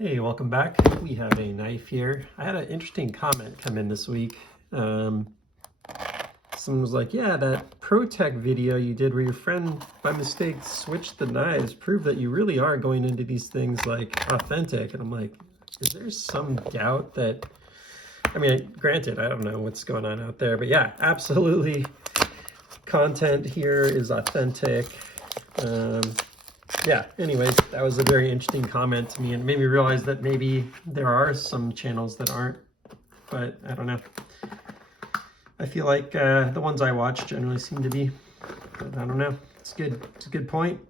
Hey, welcome back. We have a knife here. I had an interesting comment come in this week. Someone was like, yeah, that ProTech video you did where your friend by mistake switched the knives proved that you really are going into these things like authentic. And I'm like, is there some doubt that, I mean, granted, I don't know what's going on out there, but yeah, absolutely. Content here is authentic. Yeah, anyways, that was a very interesting comment to me and made me realize that maybe there are some channels that aren't, but I don't know. I feel like the ones I watch generally seem to be, but I don't know. It's good. It's a good point.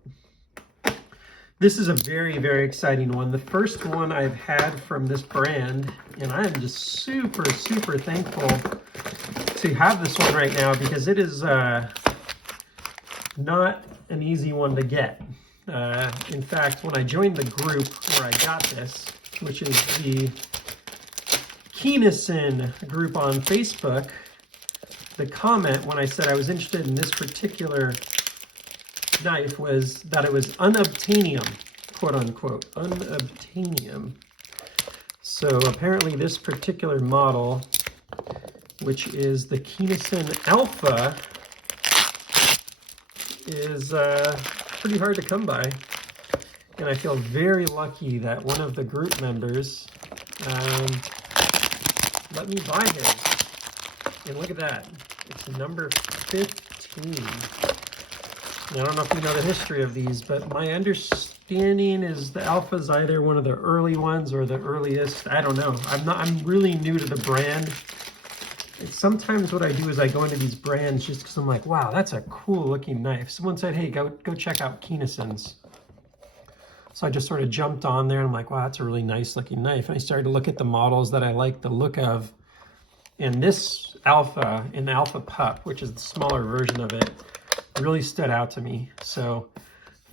This is a very, very exciting one. The first one I've had from this brand, and I'm just super, super thankful to have this one right now because it is not an easy one to get. In fact, when I joined the group where I got this, which is the Kineson group on Facebook, the comment when I said I was interested in this particular knife was that it was unobtainium, quote unquote, unobtainium. So apparently this particular model, which is the Keanison Alpha, is pretty hard to come by, and I feel very lucky that one of the group members let me buy his. And look at that, it's number 15. And I don't know if you know the history of these, but my understanding is the Alpha is either one of the early ones or the earliest. I don't know. I'm really new to the brand. Sometimes what I do is I go into these brands just because I'm like, wow, that's a cool looking knife. Someone said, hey, go check out Kineson's. So I just sort of jumped on there and I'm like, wow, that's a really nice looking knife. And I started to look at the models that I like the look of. And this Alpha and the Alpha Pup, which is the smaller version of it, really stood out to me. So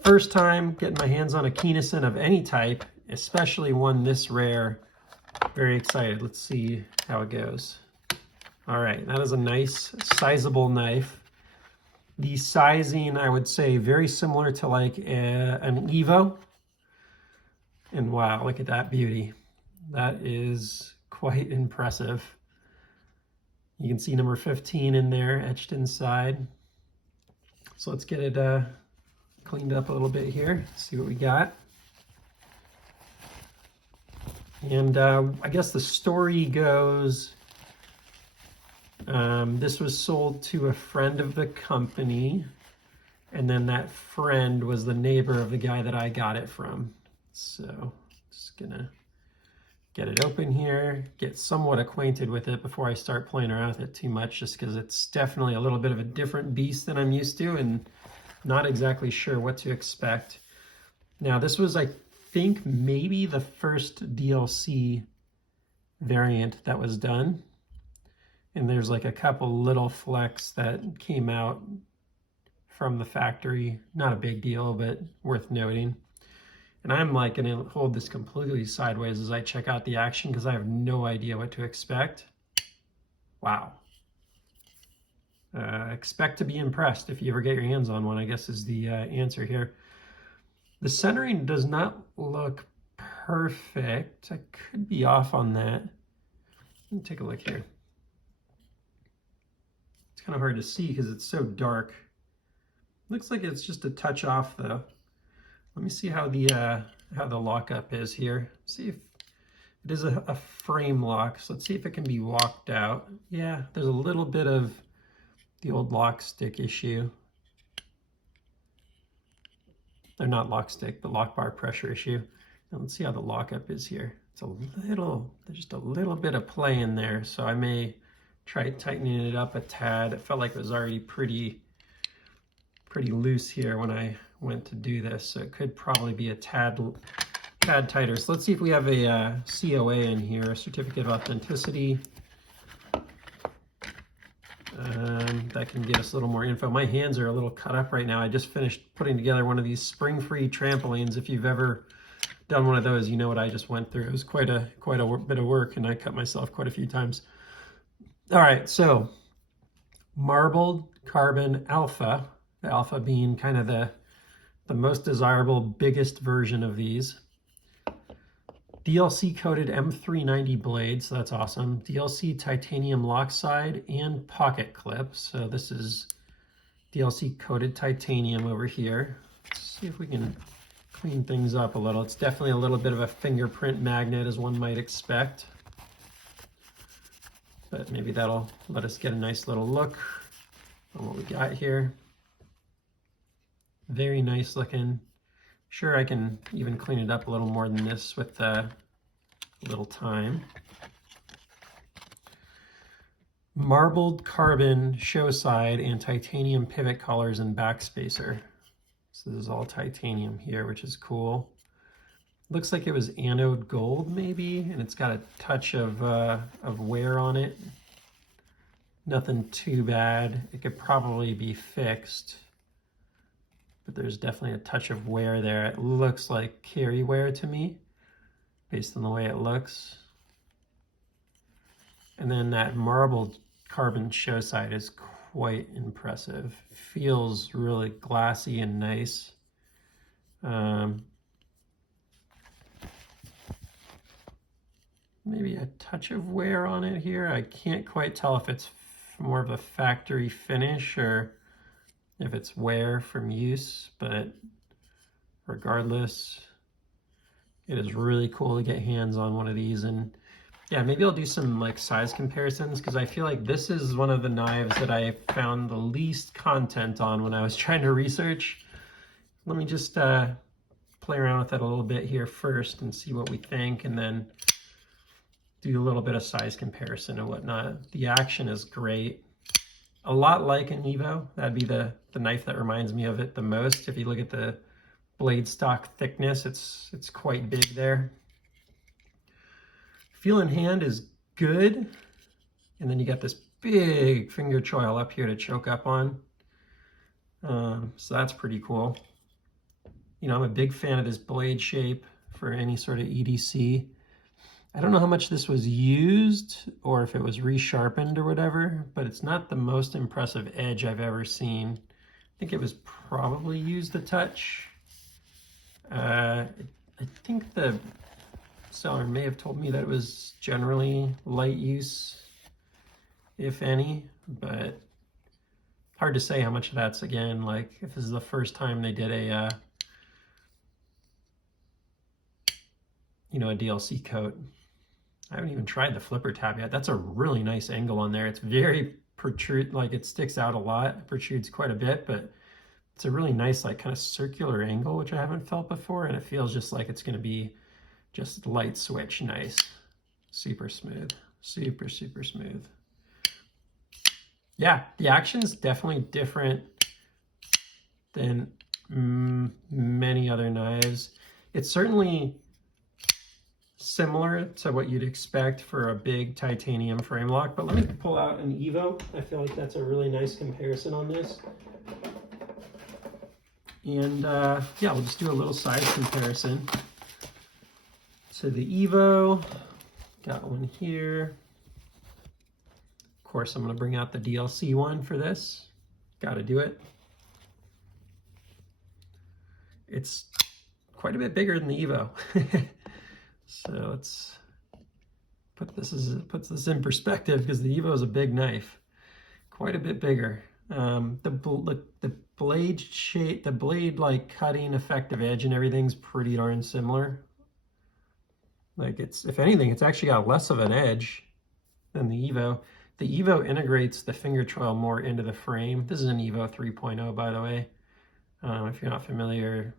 first time getting my hands on a Kineson of any type, especially one this rare. Very excited. Let's see how it goes. All right, that is a nice, sizable knife. The sizing, I would say, very similar to like an Evo. And wow, look at that beauty. That is quite impressive. You can see number 15 in there, etched inside. So let's get it cleaned up a little bit here, see what we got. And I guess the story goes, this was sold to a friend of the company, and then that friend was the neighbor of the guy that I got it from. So just gonna get it open here, get somewhat acquainted with it before I start playing around with it too much, just because it's definitely a little bit of a different beast than I'm used to and not exactly sure what to expect. Now this was, I think, maybe the first DLC variant that was done. And there's like a couple little flecks that came out from the factory. Not a big deal, but worth noting. And I'm like gonna hold this completely sideways as I check out the action because I have no idea what to expect. Wow. Expect to be impressed if you ever get your hands on one, I guess is the answer here. The centering does not look perfect. I could be off on that. Let me take a look here. Kind of hard to see because it's so dark. Looks like it's just a touch off though. Let me see how the lockup is here. See if it is a frame lock. So let's see if it can be locked out. Yeah, there's a little bit of the old lock stick issue. They're not lock stick, but lock bar pressure issue. Now let's see how the lockup is here. It's there's just a little bit of play in there. So I may try tightening it up a tad. It felt like it was already pretty loose here when I went to do this, so it could probably be a tad tighter. So let's see if we have a COA in here, a certificate of authenticity. That can give us a little more info. My hands are a little cut up right now. I just finished putting together one of these spring-free trampolines. If you've ever done one of those, you know what I just went through. It was quite a bit of work, and I cut myself quite a few times. All right, so marbled carbon alpha, the alpha being kind of the most desirable, biggest version of these. DLC coated M390 blade, so that's awesome. DLC titanium lock side and pocket clip. So this is DLC coated titanium over here. Let's see if we can clean things up a little. It's definitely a little bit of a fingerprint magnet, as one might expect. But maybe that'll let us get a nice little look on what we got here. Very nice looking. Sure, I can even clean it up a little more than this with a little time. Marbled carbon show side and titanium pivot collars and backspacer. So this is all titanium here, which is cool. Looks like it was anode gold maybe, and it's got a touch of wear on it. Nothing too bad. It could probably be fixed, but there's definitely a touch of wear there. It looks like carry wear to me, based on the way it looks. And then that marbled carbon show side is quite impressive. Feels really glassy and nice. Maybe a touch of wear on it here. I can't quite tell if it's more of a factory finish or if it's wear from use, but regardless, it is really cool to get hands on one of these. And yeah, maybe I'll do some like size comparisons, because I feel like this is one of the knives that I found the least content on when I was trying to research. Let me just play around with it a little bit here first and see what we think, and then do a little bit of size comparison and whatnot. The action is great. A lot like an Evo. That'd be the knife that reminds me of it the most. If you look at the blade stock thickness, it's quite big there. Feel in hand is good. And then you got this big finger choil up here to choke up on. So that's pretty cool. You know, I'm a big fan of this blade shape for any sort of EDC. I don't know how much this was used or if it was resharpened or whatever, but it's not the most impressive edge I've ever seen. I think it was probably used a touch. I think the seller may have told me that it was generally light use, if any, but hard to say how much of that's, again, like if this is the first time they did a, you know, a DLC coat. I haven't even tried the flipper tab yet. That's a really nice angle on there. It's very like it sticks out a lot, it protrudes quite a bit, but it's a really nice like kind of circular angle, which I haven't felt before, and it feels just like it's going to be just light switch nice. Super smooth, super smooth. Yeah, the action's definitely different than many other knives. It's certainly similar to what you'd expect for a big titanium frame lock, but let me pull out an Evo. I feel like that's a really nice comparison on this. And yeah, we'll just do a little size comparison. So the Evo, got one here. Of course, I'm going to bring out the DLC one for this. Got to do it. It's quite a bit bigger than the Evo. So let's put this in perspective, because the Evo is a big knife, quite a bit bigger. The blade shape, the blade like cutting effective edge and everything's pretty darn similar. Like it's, if anything, it's actually got less of an edge than the Evo. The Evo integrates the finger choil more into the frame. This is an Evo 3.0, by the way. If you're not familiar,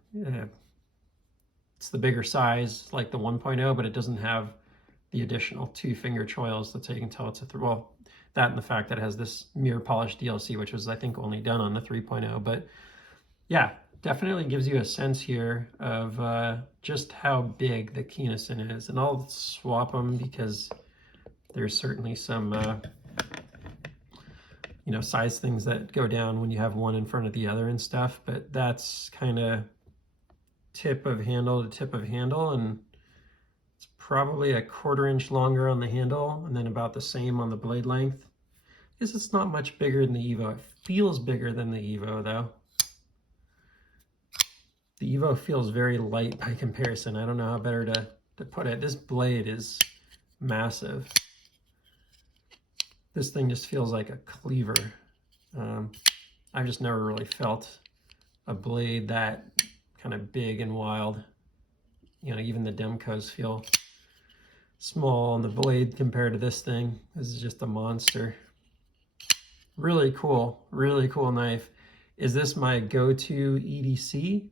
it's the bigger size, like the 1.0, but it doesn't have the additional 2 finger choils, so you can tell it's a well, that and the fact that it has this mirror polish DLC, which was I think only done on the 3.0. But yeah, definitely gives you a sense here of just how big the Kineson is. And I'll swap them because there's certainly some you know, size things that go down when you have one in front of the other and stuff, but that's kind of tip of handle to tip of handle, and it's probably a 1/4 inch longer on the handle and then about the same on the blade length. I guess it's not much bigger than the Evo. It feels bigger than the Evo though. The Evo feels very light by comparison. I don't know how better to to put it. This blade is massive. This thing just feels like a cleaver. I've just never really felt a blade that kind of big and wild. You know, even the Demcos feel small on the blade compared to this thing. This is just a monster. Really cool knife. Is this my go-to EDC?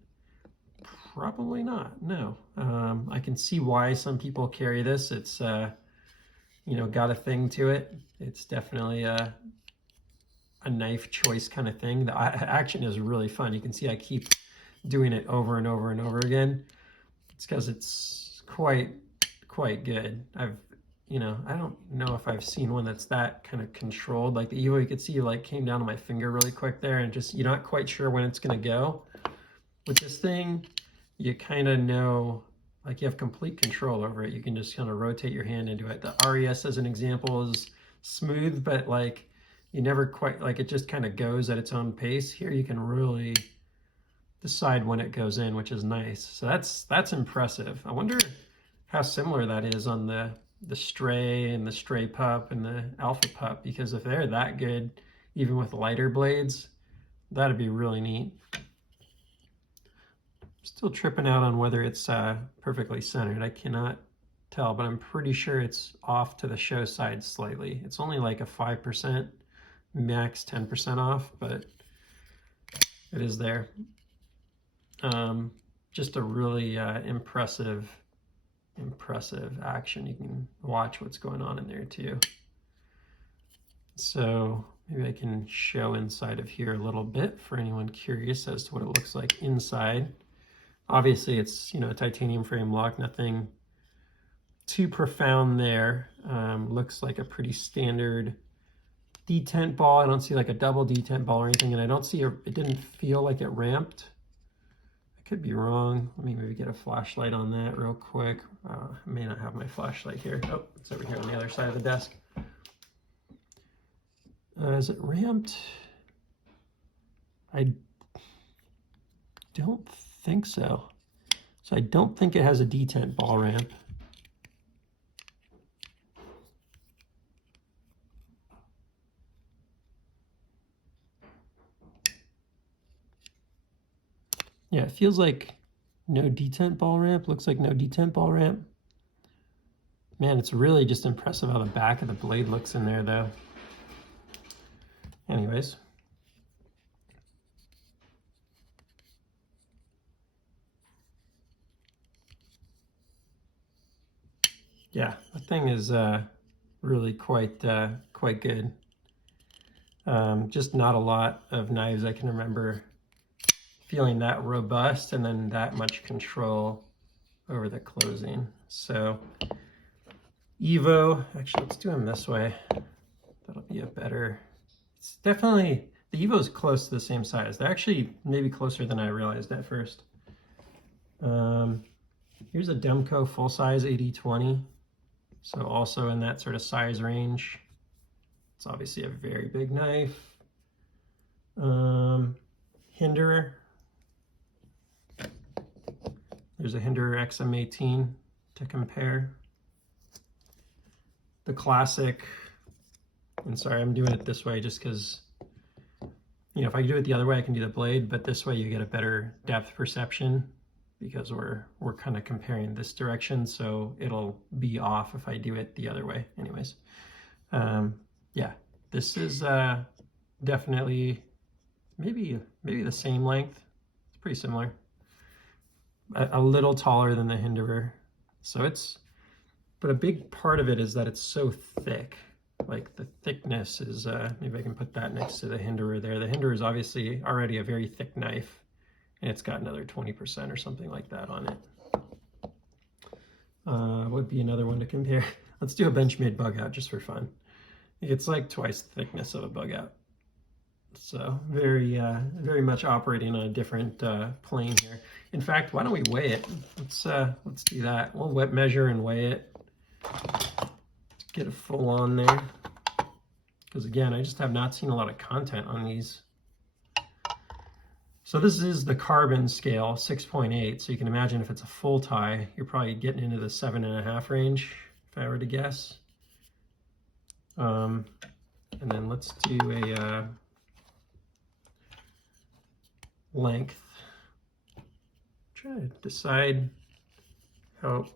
Probably not, no. I can see why some people carry this. It's, you know, got a thing to it. It's definitely a knife choice kind of thing. The action is really fun. You can see I keep doing it over and over and over again. It's because it's quite good. You know, I don't know if I've seen one that's that kind of controlled. Like the Evo, you could see like came down to my finger really quick there, and just you're not quite sure when it's gonna go. With this thing, you kind of know, like you have complete control over it. You can just kind of rotate your hand into it. The RES, as an example, is smooth, but like you never quite, like it just kind of goes at its own pace. Here you can really decide when it goes in, which is nice. So that's impressive. I wonder how similar that is on the Stray and the Stray Pup and the Alpha Pup, because if they're that good, even with lighter blades, that'd be really neat. Still tripping out on whether it's perfectly centered. I cannot tell, but I'm pretty sure it's off to the show side slightly. It's only like a 5%, max 10% off, but it is there. Just a really impressive action. You can watch what's going on in there too. So maybe I can show inside of here a little bit for anyone curious as to what it looks like inside. Obviously it's, you know, a titanium frame lock, nothing too profound there. Looks like a pretty standard detent ball. I don't see like a double detent ball or anything, and I don't see it didn't feel like it ramped. I could be wrong. Let me maybe get a flashlight on that real quick. I may not have my flashlight here. Oh, it's over here on the other side of the desk. Is it ramped? I don't think so. So I don't think it has a detent ball ramp. Yeah, it feels like no detent ball ramp. Looks like no detent ball ramp. Man, it's really just impressive how the back of the blade looks in there though. Anyways. Yeah, the thing is really quite good. Just not a lot of knives I can remember feeling that robust and then that much control over the closing. So Evo, actually let's do them this way. That'll be a better, it's definitely, the Evo's close to the same size. They're actually maybe closer than I realized at first. Here's a Demco full size 80-20. So also in that sort of size range. It's obviously a very big knife. Hinderer. There's a Hinderer XM18 to compare. The classic, and sorry, I'm doing it this way just because, you know, if I do it the other way, I can do the blade, but this way you get a better depth perception because we're kind of comparing this direction, so it'll be off if I do it the other way. Anyways, yeah, this is definitely maybe the same length. It's pretty similar. A little taller than the Hinderer. So it's, but a big part of it is that it's so thick. Like the thickness is, maybe I can put that next to the Hinderer there. The Hinderer is obviously already a very thick knife, and it's got another 20% or something like that on it. Would be another one to compare. Let's do a Benchmade bug out just for fun. It's like twice the thickness of a bug out. So very much operating on a different plane here. In fact, why don't we weigh it? Let's do that. We'll measure and weigh it. Let's get a full on there. Because again, I just have not seen a lot of content on these. So this is the carbon scale, 6.8. So you can imagine if it's a full tie, you're probably getting into the 7.5 range, if I were to guess. And then let's do a length. Try to decide how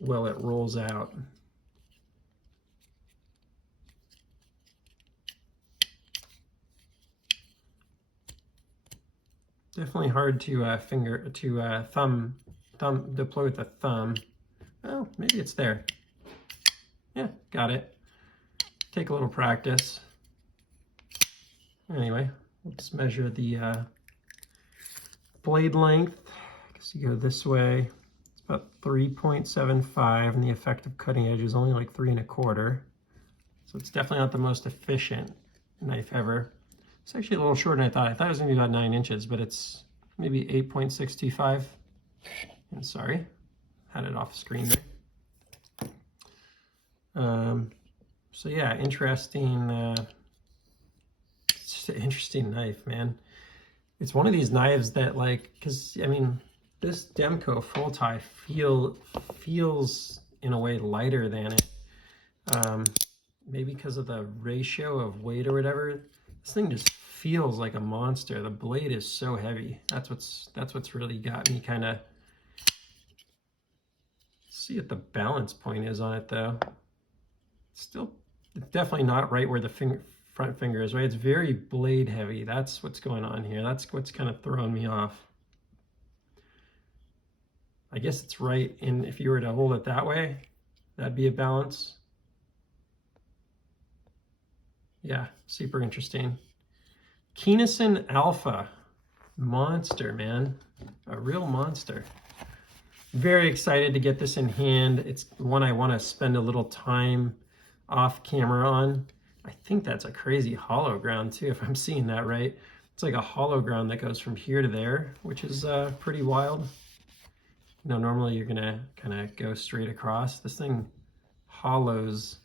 well it rolls out. Definitely hard to thumb deploy with the thumb. Oh, maybe it's there. Yeah, got it. Take a little practice. Anyway, let's measure the blade length. I guess you go this way. It's about 3.75, and the effective cutting edge is only like 3.25. So it's definitely not the most efficient knife ever. It's actually a little shorter than I thought. I thought it was gonna be about 9 inches, but it's maybe 8.625. I'm sorry, had it off screen there. So yeah, interesting. It's just an interesting knife, man. It's one of these knives that, like, because I mean, this Demco full tie feels in a way lighter than it. Maybe because of the ratio of weight or whatever. This thing just feels like a monster. The blade is so heavy. That's what's really got me kind of. See what the balance point is on it though. Still, it's definitely not right where the front finger is, right? It's very blade heavy. That's what's going on here. That's what's kind of throwing me off. I guess it's right in, if you were to hold it that way, that'd be a balance. Yeah, super interesting. Keanison Alpha, monster, man, a real monster. Very excited to get this in hand. It's one I want to spend a little time off camera on. I think that's a crazy hollow ground too, if I'm seeing that right. It's like a hollow ground that goes from here to there, which is pretty wild. You know, normally you're gonna kind of go straight across. This thing hollows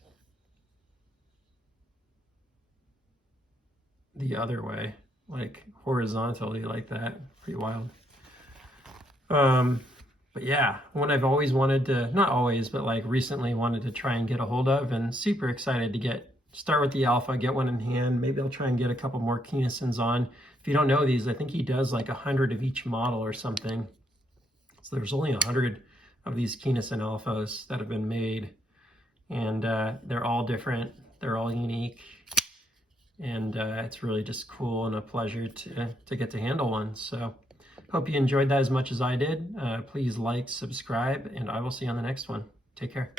the other way, like horizontally like that. Pretty wild. But yeah, one I've always wanted to, not always, but like recently wanted to try and get a hold of, and super excited to start with the Alpha, get one in hand. Maybe I'll try and get a couple more Kinesons on. If you don't know these, I think he does like 100 of each model or something. So there's only 100 of these Keanison Alphas that have been made, and they're all different. They're all unique. And it's really just cool and a pleasure to get to handle one. So hope you enjoyed that as much as I did. Please like, subscribe, and I will see you on the next one. Take care.